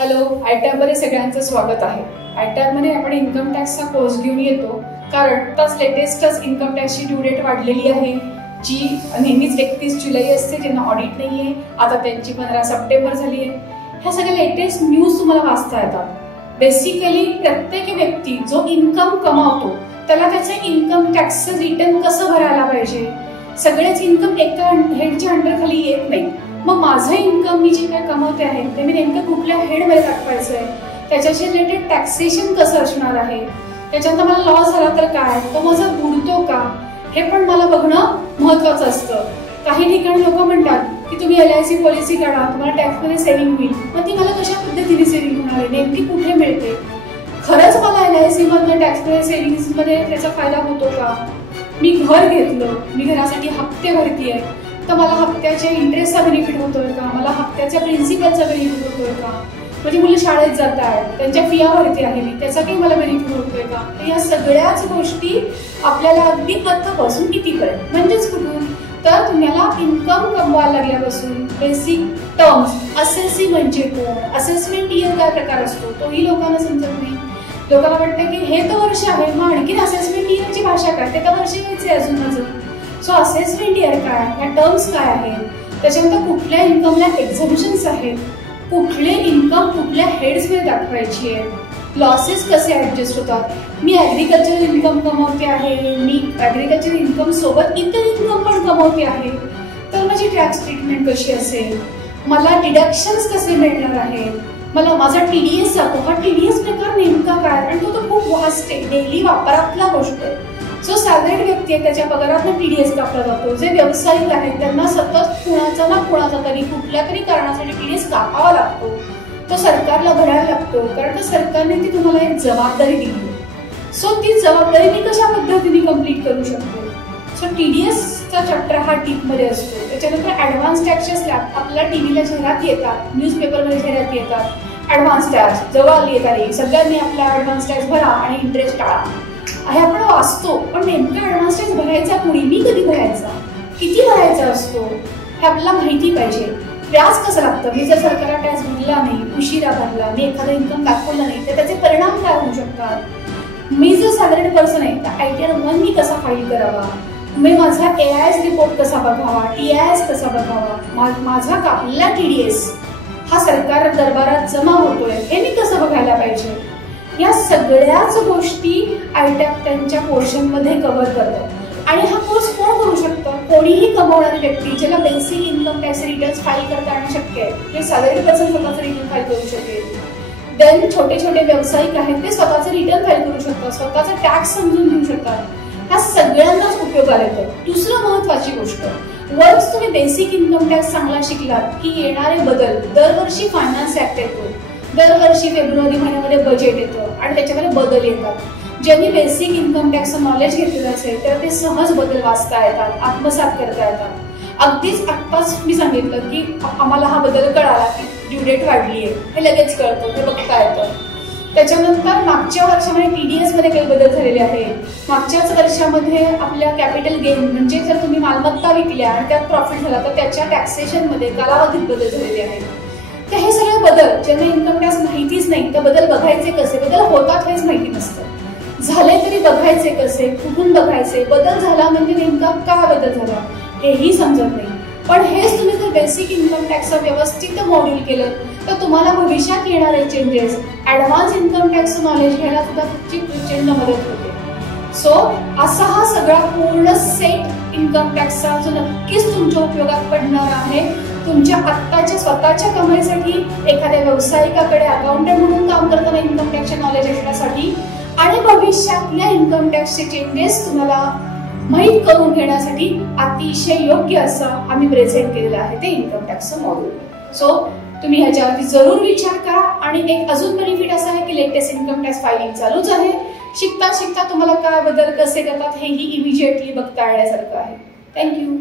Hello, आयटॅबमध्ये सगळ्यांचं स्वागत आहे. आयटॅबमध्ये आपण इन्कम टॅक्सचा कोर्स घेऊन येतो कारण आताच लेटेस्टच इन्कम टॅक्सची ड्यू डेट वाढलेली आहे, जी नेहमीच 31 जुलै असते. ज्यांना ऑडिट नाहीये आता त्यांची 15 सप्टेंबर झाली आहे. ह्या सगळ्या लेटेस्ट न्यूज तुम्हाला वाचता येतात. बेसिकली प्रत्येक व्यक्ती जो इन्कम कमावतो त्याला त्याचे इन्कम टॅक्सचं रिटर्न कसं भरायला पाहिजे. सगळेच इन्कम एका हेडच्या अंडर खाली येत नाही. मग माझं इन्कम मी जे काय कमवते आहे ते मी नेमकं कुठल्या हेडमध्ये टाकवायचं आहे, त्याच्याशी रिलेटेड टॅक्सेशन कसं असणार आहे, त्याच्यानंतर मला लॉस झाला तर काय, तो माझा बुडतो का, हे पण मला बघणं महत्वाचं असतं. काही ठिकाणी लोक म्हणतात की तुम्ही LIC पॉलिसी काढा, तुम्हाला टॅक्समध्ये सेव्हिंग होईल. मग ती मला कशा पद्धतीने सेव्हिंग होणार आहे, नेमकी कुठे मिळते, खरंच मला LIC मधनं टॅक्समध्ये सेव्हिंग्समध्ये त्याचा फायदा होतो का. मी घर घेतलं, मी घरासाठी हप्ते भरतीये, तर मला हप्त्याच्या इंटरेस्टचा बेनिफिट होतोय का, मला हप्त्याच्या प्रिन्सिपलचा बेनिफिट होतोय का, म्हणजे मुलं शाळेत जात आहेत त्यांच्या फिया भरती आहे मी, त्याचा काही मला बेनिफिट होतोय का. तर या सगळ्याच गोष्टी आपल्याला अगदी आतापासून कितीपर्यंत, म्हणजेच कुठून तर तुम्हाला इन्कम कमवायला लागल्यापासून बेसिक टर्म्स, असेसी म्हणजे कोण, असेसमेंट इयर काय प्रकार असतो तोही लोकांना समजत नाही. लोकांना वाटतं की हे तर वर्ष आहे, मग आणखीन असेसमेंट इयरची भाषा काय, ते तर वर्ष यायचे अजून माझं. सो असेसमेंट इयर काय, ह्या टर्म्स काय आहेत, त्याच्यानंतर कुठल्या इन्कमला एक्झम्पशन्स आहेत, कुठले इन्कम कुठल्या हेड्समध्ये दाखवायची आहे, लॉसेस कसे ऍडजस्ट होतात. मी ऍग्रिकल्चर इन्कम कमवते आहे, मी ऍग्रिकल्चर इन्कम सोबत इतर इन्कम पण कमवते आहे, तर माझी टॅक्स ट्रीटमेंट कशी असेल, मला डिडक्शन्स कसे मिळणार आहेत, मला माझा TDS जातो, हा TDS प्रकार नेमका काय, आणि तो तर खूप वास्ट आहे, डेली वापरातला गोष्ट आहे. जो सॅलरीड व्यक्ती आहे त्याच्या पगारातून TDS कापला जातो. जे व्यावसायिक आहेत त्यांना सतत कुणाचा ना कुणाचा तरी कुठल्या तरी कारणासाठी TDS कापावा लागतो, तो सरकारला भरायला लागतो, कारण सरकारने ती तुम्हाला एक जबाबदारी दिली. सो ती जबाबदारी मी कशा पद्धतीने कम्प्लीट करू शकतो. सो TDSचा चॅप्टर हा डीपमध्ये असतो. त्याच्यानंतर ऍडव्हान्स टॅक्सचे स्लॅब आपल्याला टीव्हीला जाहिरात येतात, न्यूजपेपरमध्ये जाहिरात येतात, ऍडव्हान्स टॅक्स जवळ येत आहे, सगळ्यांनी आपला ऍडव्हान्स टॅक्स भरा आणि इंटरेस्ट टाळा. हे आपण वाचतो, पण नेमका ऍडव्हान्स टॅक्स भरायचा कुणी, मी कधी भरायचा, किती भरायचा असतो हे आपल्याला माहिती पाहिजे. व्याज कसं लागतं, मी जर सरकारला टॅक्स भरला नाही, उशिरा भरला, मी एखादा इन्कम दाखवला नाही तर त्याचे परिणाम काय होऊ शकतात. मी जर सॅलरीड पर्सन आहे तर ITR 1 मी कसा फाईल करावा, मी माझा AIS रिपोर्ट कसा बघावा, TIS कसा बघावा, माझा कापलेला TDS हा सरकार दरबारात जमा होतोय हे मी कसं बघायला पाहिजे. या सगळ्याच गोष्टी ITAB त्यांच्या पोर्शनमध्ये कव्हर करतात. आणि हा कोर्स कोण करू शकतं, कोणीही कमवणारी व्यक्ती ज्याला basic income tax returns file करता येणं शक्य आहे, ते सॅलरी पर्सन स्वतःचं रिटर्न फाईल करू शकेल. देन छोटे छोटे व्यावसायिक आहेत ते स्वतःचं रिटर्न फाईल करू शकतात, स्वतःचा टॅक्स समजून घेऊ शकतात. ह्या सगळ्यांनाच उपयोगाला येतं. दुसरं महत्वाची गोष्ट, वरच तुम्ही बेसिक इन्कम टॅक्स चांगला शिकलात की येणारे बदल, दरवर्षी फायनान्स ऍक्ट येतो, दरवर्षी फेब्रुवारी महिन्यामध्ये बजेट येतं आणि त्याच्यामध्ये बदल येतात. ज्यांनी बेसिक इन्कम टॅक्सचं नॉलेज घेतलेलं असेल तर ते सहज बदल वाचता येतात, आत्मसात करता येतात. अगदीच आत्ताच मी सांगितलं की आम्हाला हा बदल कळाला की ड्यू डेट वाढली आहे, हे लगेच कळतं, हे बघता येतं. त्याच्यानंतर मागच्या वर्षामध्ये TDS मध्ये काही बदल झालेले आहेत. मागच्याच वर्षामध्ये आपल्या कॅपिटल गेन म्हणजे जर तुम्ही मालमत्ता विकल्या आणि त्यात प्रॉफिट झाला तर त्याच्या टॅक्सेशन मध्ये कालावधीत बदल झालेले आहेत. तर हे सगळे बदल ज्यांना इन्कम टॅक्स माहितीच नाही, तर बदल बघायचे कसे, बदल होतात हेच माहिती नसतं, झाले तरी बघायचे कसे, कुठून बघायचे, बदल झाला म्हणजे नेमका काय बदल झाला हेही समजत नाही. पण हेच तुम्ही जर बेसिक इन्कम टॅक्सचं व्यवस्थित मॉड्यूल केलं तर तुम्हाला भविष्यात येणारे चेंजेस, ऍडव्हान्स इन्कम टॅक्सचं नॉलेज घ्यायला सुद्धा तुमची प्रचंड मदत होते. सो असा हा सगळा पूर्ण सेट इन्कम टॅक्सचा जो नक्कीच तुमच्या उपयोगात पडणार आहे. तुमच्या आत्ताच्या स्वतःच्या कमाईसाठी, एखाद्या व्यावसायिकाकडे अकाउंटंट म्हणून काम करताना इन्कम टॅक्सचे नॉलेज असण्यासाठी, आणि भविष्यातल्या इन्कम टॅक्सचे चेंजेस तुम्हाला माहीत करून घेण्यासाठी अतिशय योग्य असं आम्ही प्रेझेंट केलेलं आहे ते इन्कम टॅक्सचं मॉड्यूल. सो तुम्ही ह्याच्यावरती जरूर विचार करा. आणि एक अजून बेनिफिट असं आहे की लेटेस्ट इन्कम टॅक्स फायलिंग चालूच आहे. शिकता शिकता तुम्हाला काय बदल कसे करतात हेही इमिजिएटली बघता येण्यासारखं आहे. थँक्यू.